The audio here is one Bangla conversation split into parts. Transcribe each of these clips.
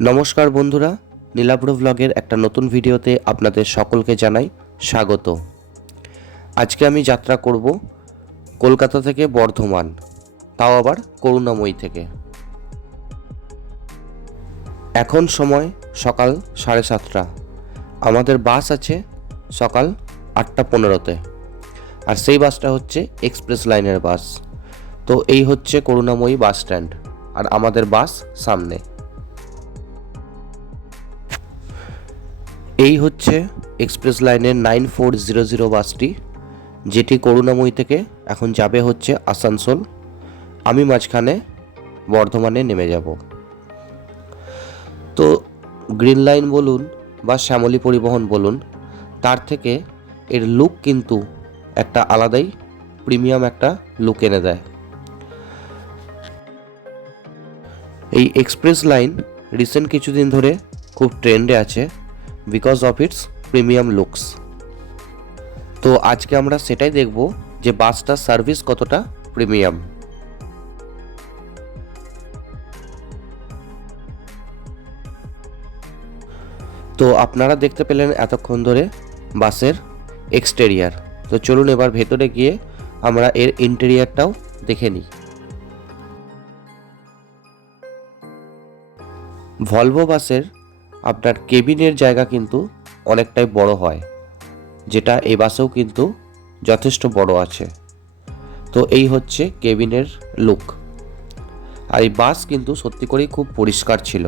নমস্কার বন্ধুরা, নীলাব্র ব্লগের একটা নতুন ভিডিওতে আপনাদের সকলকে জানাই স্বাগত। আজকে আমি যাত্রা করব কলকাতা থেকে বর্ধমান, তাও আবার করুণাময়ী থেকে। এখন সময় সকাল সাড়ে সাতটা। আমাদের বাস আছে সকাল আটটা পনেরোতে। আর সেই বাসটা হচ্ছে এক্সপ্রেস লাইনের বাস। তো এই হচ্ছে করুণাময়ী বাস স্ট্যান্ড। আর আমাদের বাস সামনে। এই হচ্ছে এক্সপ্রেস লাইনের নাইন ফোর জিরো জিরো বাসটি, যেটি করুণাময়ী থেকে এখন যাবে হচ্ছে আসানসোল। আমি মাঝখানে বর্ধমানে নেমে যাব। তো গ্রিন লাইন বলুন বা শ্যামলী পরিবহন বলুন, তার থেকে এর লুক কিন্তু একটা আলাদাই প্রিমিয়াম একটা লুক এনে দেয়। এই এক্সপ্রেস লাইন রিসেন্ট কিছুদিন ধরে খুব ট্রেন্ডে আছে। Because of its premium looks তো আজকে আমরা সেটাই দেখব যে বাসটার সার্ভিস কতটা প্রিমিয়াম তো আপনারা দেখতে পেলেন এতক্ষণ ধরে বাসের এক্সটেরিয়ার তো চলুন এবার ভেতরে গিয়ে আমরা এর ইন্টেরিয়ারটাও দেখে নিই। ভলভো বাসের আপনার কেবিনের জায়গা কিন্তু অনেকটাই বড় হয়, যেটা এই বাসেও কিন্তু যথেষ্ট বড় আছে। তো এই হচ্ছে কেবিনের লুক আর এই বাস কিন্তু সত্যি করেই খুব পরিষ্কার ছিল।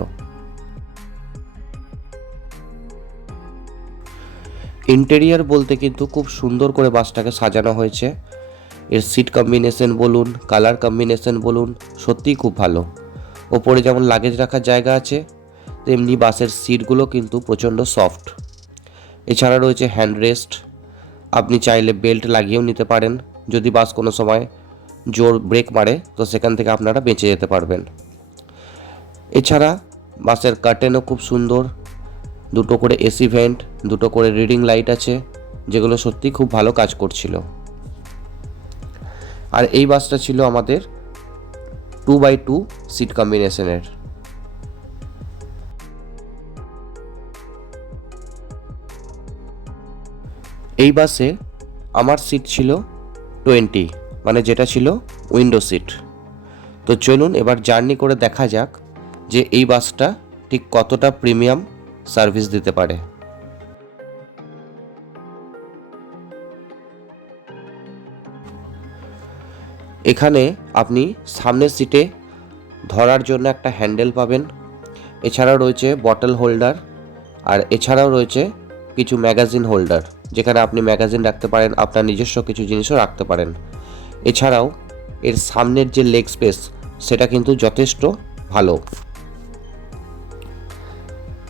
ইন্টেরিয়ার বলতে কিন্তু খুব সুন্দর করে বাসটাকে সাজানো হয়েছে। এর সিট কম্বিনেশন বলুন কালার কম্বিনেশন বলুন, সত্যিই খুব ভালো। ওপরে যেমন লাগেজ রাখার জায়গা আছে তেমনি বাসের সিটগুলো কিন্তু প্রচণ্ড সফট। এছাড়া রয়েছে হ্যান্ড রেস্ট আপনি চাইলে বেল্ট লাগিয়েও নিতে পারেন। যদি বাস কোনো সময় জোর ব্রেক মারে, তো সেখান থেকে আপনারা বেঁচে যেতে পারবেন। এছাড়া বাসের কার্টেনও খুব সুন্দর। দুটো করে এসি ভেন্ট দুটো করে রিডিং লাইট আছে, যেগুলো সত্যি খুব ভালো কাজ করছিল। আর এই বাসটা ছিল আমাদের টু বাই টু সিট কম্বিনেশনের এই বাসে আমার সিট ছিল টোয়েন্টি মানে যেটা ছিল উইন্ডো সিট তো চলুন এবার জার্নি করে দেখা যাক যে এই বাসটা ঠিক কতটা প্রিমিয়াম সার্ভিস দিতে পারে। এখানে আপনি সামনের সিটে ধরার জন্য একটা হ্যান্ডেল পাবেন। এছাড়াও রয়েছে বটল হোল্ডার আর এছাড়াও রয়েছে কিছু ম্যাগাজিন হোল্ডার যেখানে আপনি ম্যাগাজিন রাখতে পারেন, আপনার নিজস্ব কিছু জিনিসও রাখতে পারেন। এছাড়াও, এর সামনের যে লেগ স্পেস সেটা কিন্তু যথেষ্ট ভালো।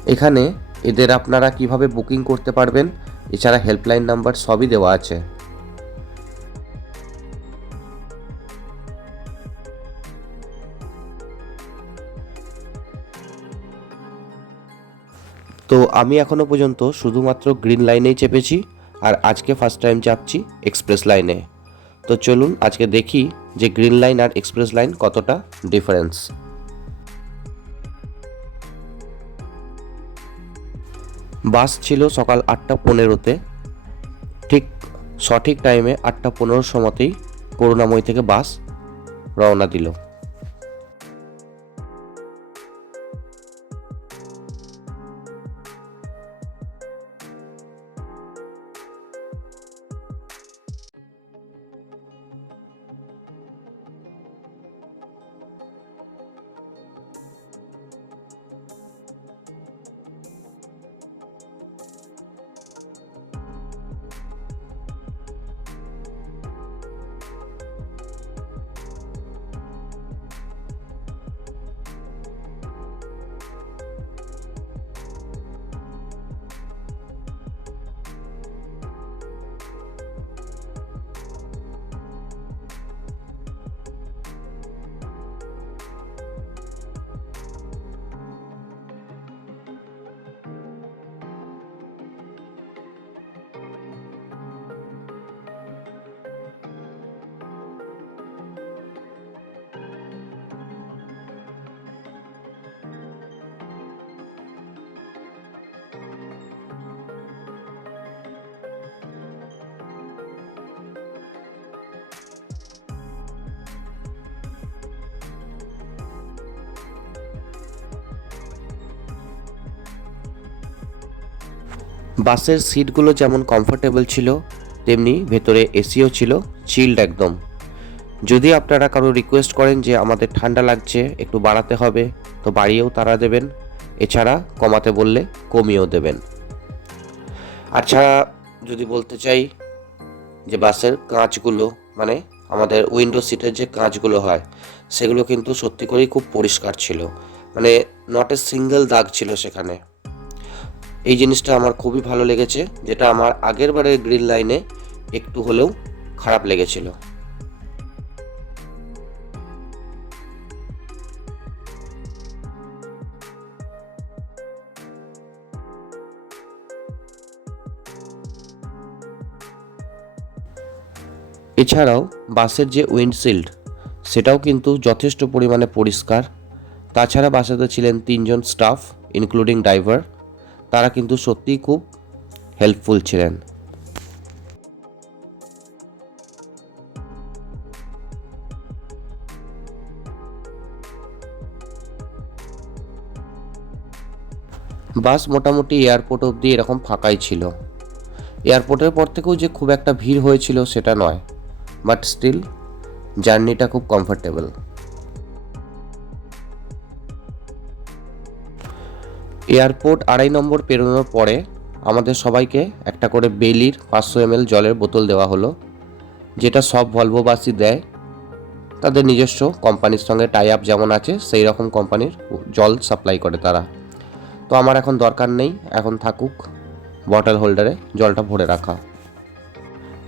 এখানে এদের আপনারা কীভাবে বুকিং করতে পারবেন, এছাড়া হেল্পলাইন নাম্বার সবই দেওয়া আছে। তো আমি এখনও পর্যন্ত শুধুমাত্র গ্রিন লাইনেই চেপেছি আর আজকে ফার্স্ট টাইম চাপছি এক্সপ্রেস লাইনে তো চলুন আজকে দেখি যে গ্রিন লাইন আর এক্সপ্রেস লাইন কতটা ডিফারেন্স বাস ছিল সকাল আটটা পনেরোতে। ঠিক সঠিক টাইমে আটটা পনেরোর সময়তেই করুণাময়ী থেকে বাস রওনা দিল। বাসের সিটগুলো যেমন কমফোর্টেবল ছিল, তেমনি ভেতরে এসিও ছিল চিল্ড একদম। যদি আপনারা কারও রিকোয়েস্ট করেন যে আমাদের ঠান্ডা লাগছে, একটু বাড়াতে হবে, তো বাড়িয়েও তারা দেবেন। এছাড়া কমাতে বললে কমিয়েও দেবেন। আচ্ছা যদি বলতে চাই যে বাসের কাঁচগুলো মানে আমাদের উইন্ডো সিটের যে কাঁচগুলো হয়, সেগুলো কিন্তু সত্যি করেই খুব পরিষ্কার ছিল। মানে নট এ সিঙ্গেল দাগ ছিল সেখানে। এই জিনিসটা আমার খুবই ভালো লেগেছে, যেটা আমার আগের বারের গ্রিন লাইনে একটু হলেও খারাপ লেগেছিল। এছাড়াও বাসের যে উইন্ডশিল্ড, সেটাও কিন্তু যথেষ্ট পরিমাণে পরিষ্কার। তাছাড়া বাসাতে ছিলেন তিনজন স্টাফ ইনক্লুডিং ড্রাইভার তারা কিন্তু সত্যিই খুব হেল্পফুল ছিলেন। বাস মোটামুটি এয়ারপোর্ট অবধি এরকম ফাঁকাই ছিল। এয়ারপোর্টের পর থেকেও যে খুব একটা ভিড় হয়েছিল সেটা নয় বাট স্টিল জার্নিটা খুব কমফোর্টেবল এয়ারপোর্ট আড়াই নম্বর পেরোনোর পরে আমাদের সবাইকে একটা করে বেলির পাঁচশো এমএল জলের বোতল দেওয়া হলো, যেটা সব ভলভোবাসী দেয়। তাদের নিজস্ব কোম্পানির সঙ্গে টাই আপ যেমন আছে, সেই রকম কোম্পানির জল সাপ্লাই করে তারা। তো আমার এখন দরকার নেই, এখন থাকুক বটল হোল্ডারে জলটা ভরে রাখা।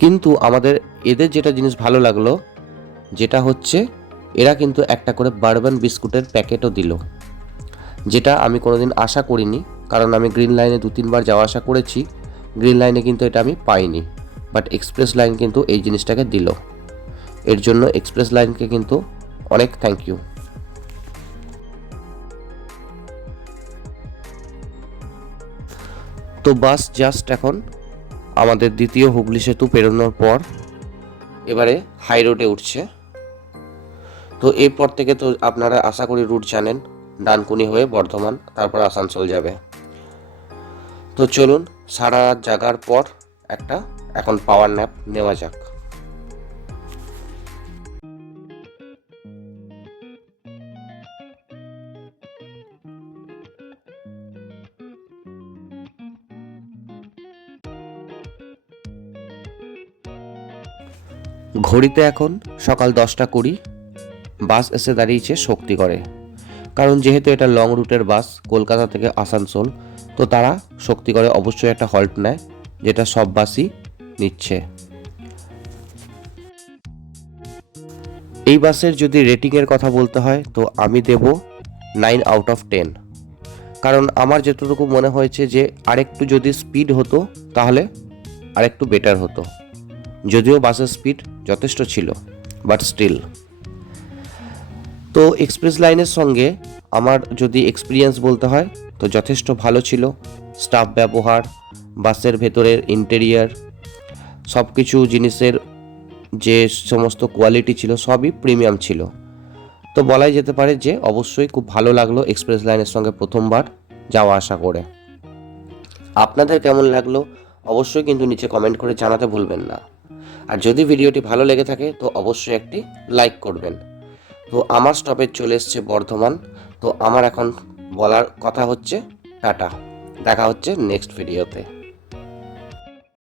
কিন্তু আমাদের এদের যেটা জিনিস ভালো লাগল, যেটা হচ্ছে এরা কিন্তু একটা করে বারবান বিস্কুটের প্যাকেটও দিল। যেটা আমি কোনোদিন আশা করিনি, কারণ আমি গ্রিন লাইনে দু তিনবার যাওয়া আসা করেছি। গ্রিন লাইনে কিন্তু এটা আমি পাইনি বাট এক্সপ্রেস লাইন কিন্তু এই জিনিসটাকে দিল। এর জন্য এক্সপ্রেস লাইনকে কিন্তু অনেক থ্যাংক ইউ তো বাস জাস্ট এখন আমাদের দ্বিতীয় হুগলি সেতু পেরোনোর পর এবারে হাই রোডে উঠছে। তো এরপর থেকে তো আপনারা আশা করি রুট জানেন ডানকুনি হয়ে বর্ধমান, তারপর আসানসোল যাবে। তো চলুন, সারা রাত জাগার পর একটা এখন পাওয়ার ন্যাপ নেওয়া যাক। ঘড়িতে এখন সকাল দশটা কুড়ি, বাস এসে দাঁড়িয়েছে শক্তিগড়ে কারণ যেহেতু এটা লং রুটের বাস কলকাতা থেকে আসানসোল, তো তারা শক্তিগড়ে অবশ্যই একটা হল্ট নেয়, যেটা সব বাসই নিচ্ছে। এই বাসের যদি রেটিংয়ের কথা বলতে হয়, তো আমি দেব নাইন আউট অফ টেন কারণ আমার যতটুকু মনে হয়েছে যে, আরেকটু যদি স্পিড হতো, তাহলে আরেকটু বেটার হতো। যদিও বাসের স্পিড যথেষ্ট ছিল বাট স্টিল তো এক্সপ্রেস লাইনের সঙ্গে আমার যদি এক্সপিরিয়েন্স বলতে হয়, তো যথেষ্ট ভালো ছিল। স্টাফ ব্যবহার, বাসের ভেতরের ইন্টেরিয়ার সব কিছু জিনিসের যে সমস্ত কোয়ালিটি ছিল, সবই প্রিমিয়াম ছিল। তো বলাই যেতে পারে যে, অবশ্যই খুব ভালো লাগল এক্সপ্রেস লাইনের সঙ্গে প্রথমবার যাওয়া আসা করে। আপনাদের কেমন লাগল, অবশ্যই কিন্তু নিচে কমেন্ট করে জানাতে ভুলবেন না। আর যদি ভিডিওটি ভালো লেগে থাকে, তো অবশ্যই একটি লাইক করবেন। তো আমার স্টপেজ চলে এসছে বর্ধমান। তো আমার এখন বলার কথা হচ্ছে টাটা। দেখা হচ্ছে নেক্সট ভিডিওতে